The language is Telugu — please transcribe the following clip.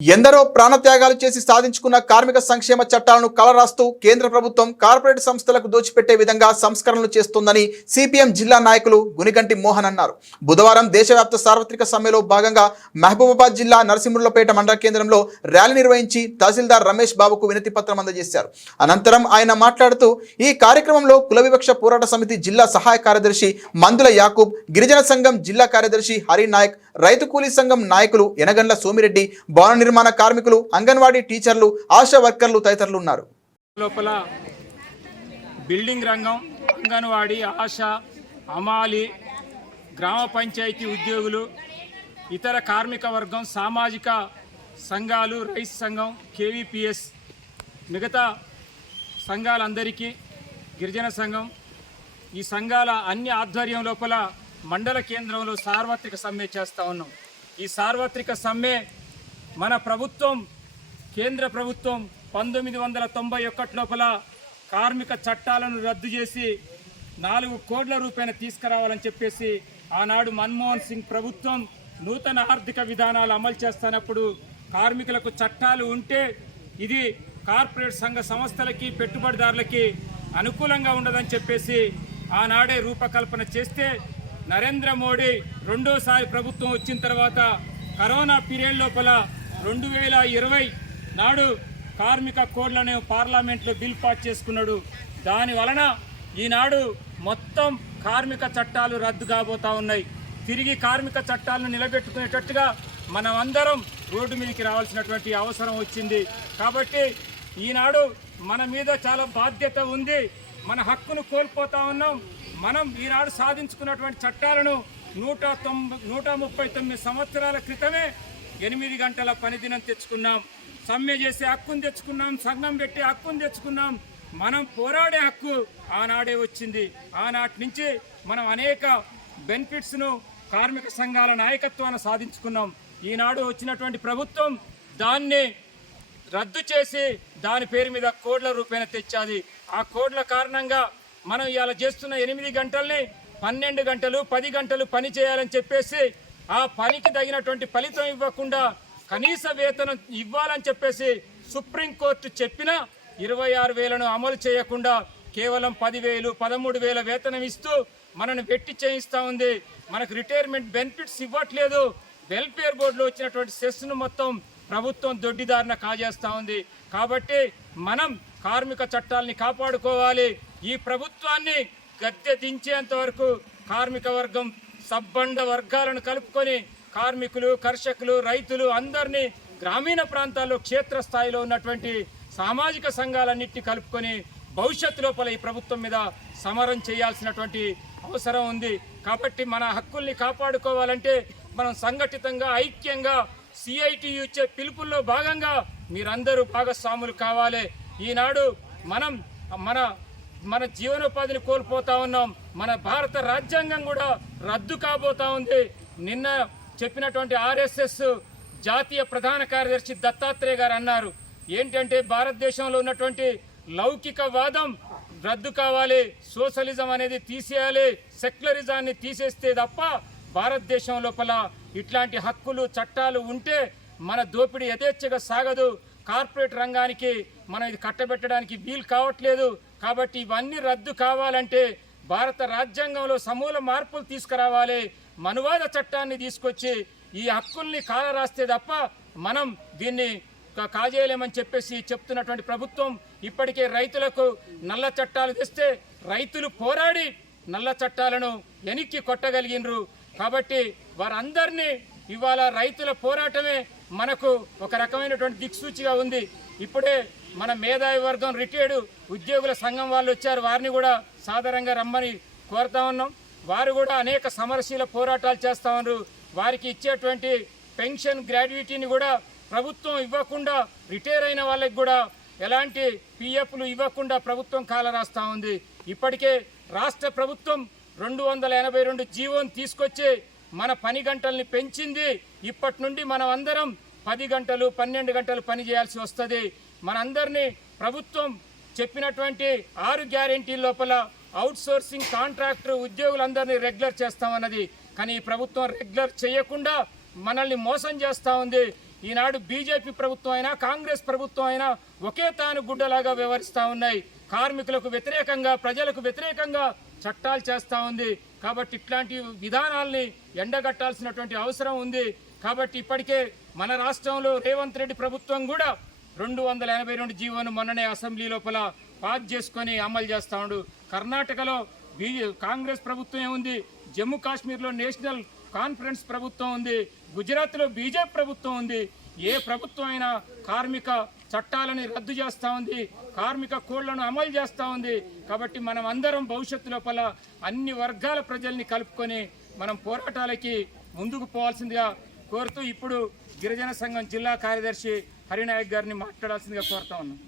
ఎందరో ప్రాణత్యాగాలు చేసి సాధించుకున్న కార్మిక సంక్షేమ చట్టాలను కలరాస్తూ కేంద్ర ప్రభుత్వం కార్పొరేట్ సంస్థలకు దోచిపెట్టే విధంగా సంస్కరణలు చేస్తోందని సిపిఎం జిల్లా నాయకులు గునిగంటి మోహన్ అన్నారు. బుధవారం దేశవ్యాప్త సార్వత్రిక సమ్మెలో భాగంగా మహబూబాబాద్ జిల్లా నరసింహులపేట మండల కేంద్రంలో ర్యాలీ నిర్వహించి తహసీల్దార్ రమేష్ బాబుకు వినతి పత్రం అందజేశారు. అనంతరం ఆయన మాట్లాడుతూ ఈ కార్యక్రమంలో కుల వివక్ష పోరాట సమితి జిల్లా సహాయ కార్యదర్శి మందుల యాకూబ్ గిరిజన సంఘం జిల్లా కార్యదర్శి హరి నాయక్ రైతు కూలీ సంఘం నాయకులు ఎనగండ్ల సోమిరెడ్డి భవన నిర్మాణ కార్మికులు అంగన్వాడీ టీచర్లు ఆశా వర్కర్లు తదితరులు ఉన్నారు. లోపల బిల్డింగ్ రంగం అంగన్వాడీ ఆశ అమాలి గ్రామ పంచాయతీ ఉద్యోగులు ఇతర కార్మిక వర్గం సామాజిక సంఘాలు రైస్ సంఘం కేవీపీఎస్ మిగతా సంఘాలందరికీ గిరిజన సంఘం ఈ సంఘాల అన్ని ఆధ్వర్యం లోపల మండల కేంద్రంలో సార్వత్రిక సమ్మె చేస్తూ ఉన్నాం. ఈ సార్వత్రిక సమ్మె మన ప్రభుత్వం కేంద్ర ప్రభుత్వం పంతొమ్మిది వందల తొంభై ఒకటి లోపల కార్మిక చట్టాలను రద్దు చేసి నాలుగు కోట్ల రూపాయలు తీసుకురావాలని చెప్పేసి ఆనాడు మన్మోహన్ సింగ్ ప్రభుత్వం నూతన ఆర్థిక విధానాలు అమలు చేస్తున్నప్పుడు కార్మికులకు చట్టాలు ఉంటే ఇది కార్పొరేట్ సంఘ సంస్థలకి పెట్టుబడిదారులకి అనుకూలంగా ఉండదని చెప్పేసి ఆనాడే రూపకల్పన చేస్తే నరేంద్ర మోడీ రెండోసారి ప్రభుత్వం వచ్చిన తర్వాత కరోనా పీరియడ్ లోపల రెండు వేల ఇరవై నాడు కార్మిక కోడ్లను పార్లమెంట్లో బిల్ పాస్ చేసుకున్నాడు. దాని వలన ఈనాడు మొత్తం కార్మిక చట్టాలు రద్దు కాబోతా ఉన్నాయి. తిరిగి కార్మిక చట్టాలను నిలబెట్టుకునేటట్టుగా మనం అందరం రోడ్డు మీదకి రావాల్సినటువంటి అవసరం వచ్చింది. కాబట్టి ఈనాడు మన మీద చాలా బాధ్యత ఉంది. మన హక్కును కోల్పోతా ఉన్నాం. మనం ఈనాడు సాధించుకున్నటువంటి చట్టాలను నూట తొంభై నూట ముప్పై తొమ్మిది సంవత్సరాల క్రితమే ఎనిమిది గంటల పనిదినం తెచ్చుకున్నాం. సమ్మె చేసే హక్కును తెచ్చుకున్నాం. సంఘం పెట్టి హక్కును తెచ్చుకున్నాం. మనం పోరాడే హక్కు ఆనాడే వచ్చింది. ఆనాటి నుంచి మనం అనేక బెనిఫిట్స్ను కార్మిక సంఘాల నాయకత్వాన సాధించుకున్నాం. ఈనాడు వచ్చినటువంటి ప్రభుత్వం దాన్ని రద్దు చేసి దాని పేరు మీద కోడ్ల రూపాయన తెచ్చాది. ఆ కోడ్ల కారణంగా మనం ఇవాళ చేస్తున్న ఎనిమిది గంటల్ని పన్నెండు గంటలు పది గంటలు పని చేయాలని చెప్పేసి ఆ పనికి తగినటువంటి ఫలితం ఇవ్వకుండా కనీస వేతనం ఇవ్వాలని చెప్పేసి సుప్రీంకోర్టు చెప్పినా ఇరవై ఆరు వేలను అమలు చేయకుండా కేవలం పదివేలు పదమూడు వేల వేతనం ఇస్తూ మనను వెట్టి చేయిస్తూ ఉంది. మనకు రిటైర్మెంట్ బెనిఫిట్స్ ఇవ్వట్లేదు. వెల్ఫేర్ బోర్డులో వచ్చినటువంటి సెస్ను మొత్తం ప్రభుత్వం దొడ్డిదారిన కాజేస్తూ ఉంది. కాబట్టి మనం కార్మిక చట్టాలని కాపాడుకోవాలి. ఈ ప్రభుత్వాన్ని గద్దె దించేంత వరకు కార్మిక వర్గం సబ్బండ వర్గాలను కలుపుకొని కార్మికులు కర్షకులు రైతులు అందరినీ గ్రామీణ ప్రాంతాల్లో క్షేత్రస్థాయిలో ఉన్నటువంటి సామాజిక సంఘాలన్నింటినీ కలుపుకొని భవిష్యత్తు లోపల ఈ ప్రభుత్వం మీద సమరం చేయాల్సినటువంటి అవసరం ఉంది. కాబట్టి మన హక్కుల్ని కాపాడుకోవాలంటే మనం సంఘటితంగా ఐక్యంగా సిఐటియు ఇచ్చే పిలుపుల్లో భాగంగా మీరందరూ భాగస్వాములు కావాలి. ఈనాడు మనం మన మన జీవనోపాధిని కోల్పోతా ఉన్నాం. మన భారత రాజ్యాంగం కూడా రద్దు కాబోతా ఉంది. నిన్న చెప్పినటువంటి ఆర్ఎస్ఎస్ జాతీయ ప్రధాన కార్యదర్శి దత్తాత్రేయ గారు అన్నారు. ఏంటంటే భారతదేశంలో ఉన్నటువంటి లౌకికవాదం రద్దు కావాలి సోషలిజం అనేది తీసేయాలి సెక్యులరిజాన్ని తీసేస్తే తప్ప భారతదేశం లోపల ఇట్లాంటి హక్కులు చట్టాలు ఉంటే మన దోపిడీ యథేచ్ఛగా సాగదు. కార్పొరేట్ రంగానికి మనం ఇది కట్టబెట్టడానికి వీలు కావట్లేదు. కాబట్టి ఇవన్నీ రద్దు కావాలంటే భారత రాజ్యాంగంలో సమూల మార్పులు తీసుకురావాలి మనువాద చట్టాన్ని తీసుకొచ్చి ఈ హక్కుల్ని కాలరాస్తే తప్ప మనం దీన్ని కా- కాజేయలేమని చెప్పేసి చెప్తున్నటువంటి ప్రభుత్వం ఇప్పటికే రైతులకు నల్ల చట్టాలు తెస్తే రైతులు పోరాడి నల్ల చట్టాలను వెనక్కి కొట్టగలిగినరు. కాబట్టి వారందరినీ ఇవాళ రైతుల పోరాటమే మనకు ఒక రకమైనటువంటి దిక్సూచిగా ఉంది. ఇప్పుడే మన మేధావి వర్గం రిటైర్డ్ ఉద్యోగుల సంఘం వాళ్ళు వచ్చారు. వారిని కూడా సాధారణంగా రమ్మని కోరుతా ఉన్నాం. వారు కూడా అనేక సమరశీల పోరాటాలు చేస్తా ఉన్నారు. వారికి ఇచ్చేటువంటి పెన్షన్ గ్రాడ్యుయేటీని కూడా ప్రభుత్వం ఇవ్వకుండా రిటైర్ అయిన వాళ్ళకి కూడా ఎలాంటి పిఎఫ్లు ఇవ్వకుండా ప్రభుత్వం కాల రాస్తూ ఉంది. ఇప్పటికే రాష్ట్ర ప్రభుత్వం రెండు వందల ఎనభై రెండు జీవోని తీసుకొచ్చి మన పని గంటల్ని పెంచింది. ఇప్పటి నుండి మనం అందరం పది గంటలు పన్నెండు గంటలు పని చేయాల్సి వస్తుంది. మనందరినీ ప్రభుత్వం చెప్పినటువంటి ఆరు గ్యారంటీ లోపల అవుట్ సోర్సింగ్ కాంట్రాక్టర్ ఉద్యోగులందరినీ రెగ్యులర్ చేస్తామన్నది. కానీ ఈ ప్రభుత్వం రెగ్యులర్ చేయకుండా మనల్ని మోసం చేస్తూ ఉంది. ఈనాడు బీజేపీ ప్రభుత్వం అయినా కాంగ్రెస్ ప్రభుత్వం అయినా ఒకే తాను గుడ్డలాగా వ్యవహరిస్తూ ఉన్నాయి. కార్మికులకు వ్యతిరేకంగా ప్రజలకు వ్యతిరేకంగా చట్టాలు చేస్తూ ఉంది. కాబట్టి ఇట్లాంటి విధానాల్ని ఎండగట్టాల్సినటువంటి అవసరం ఉంది. కాబట్టి ఇప్పటికే మన రాష్ట్రంలో రేవంత్ రెడ్డి ప్రభుత్వం కూడా రెండు వందల ఎనభై రెండు జీవోను మొన్ననే అసెంబ్లీ లోపల పాస్ చేసుకొని అమలు చేస్తా ఉండు. కర్ణాటకలో బీ కాంగ్రెస్ ప్రభుత్వం ఉంది జమ్మూ కాశ్మీర్లో నేషనల్ కాన్ఫరెన్స్ ప్రభుత్వం ఉంది గుజరాత్లో బీజేపీ ప్రభుత్వం ఉంది. ఏ ప్రభుత్వం అయినా కార్మిక చట్టాలని రద్దు చేస్తూ ఉంది కార్మిక కోళ్ళను అమలు చేస్తూ ఉంది. కాబట్టి మనం అందరం భవిష్యత్తు లోపల అన్ని వర్గాల ప్రజల్ని కలుపుకొని మనం పోరాటాలకి ముందుకు పోవాల్సిందిగా కోరుతూ ఇప్పుడు గిరిజన సంఘం జిల్లా కార్యదర్శి హరినాయక్ గారిని మాట్లాడాల్సిందిగా కోరుతా ఉన్నాం.